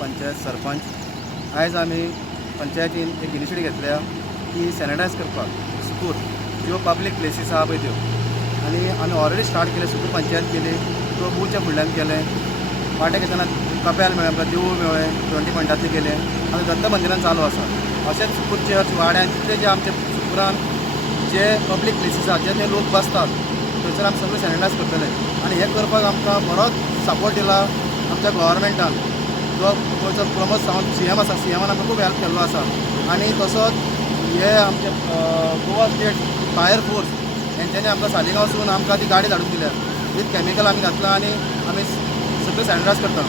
पंचायत सरपंच आयज आमी पंचायतीन एक इनिशिएटीव घेतल्या की सॅनिटायज करपाक सुकूर ज्यो पब्लीक प्लेसीस आहा पळय त्यो आनी आमी ऑलरेडी स्टार्ट केले सुकूर पंचायत केली तो बुथच्या फुडल्यान केलें वाटेक येताना कप्याल मेळ्ळें आमकां देवूळ मेळ्ळें 20 पॉयंटांतलें केलें आनी दत्त मंदिरान चालू आसा अशेंच सुकूर चर्च वाड्यान जितले जे आमचे सुकूरान जे पब्लीक प्लेसीस आहा जे लोक बसतात थंयसर आमी सगळे सॅनिटायज करतले आनी हें करपाक आमकां बरोच सपोर्ट दिला आमच्या गव्हर्मेंटान जो गोंयचो प्रमोद सावंत CM आसा CMान आमकां खूब हेल्प केल्लो आसा आनी तसोच हे आमचे गोवा स्टेट फायर फोर्स हेंच्यांनी आमकां सालिगांवसून आमकां ती गाडी धाडून दिल्या वीथ कॅमिकल आमी घातला आनी आमी सगळे सॅनिटायज करता.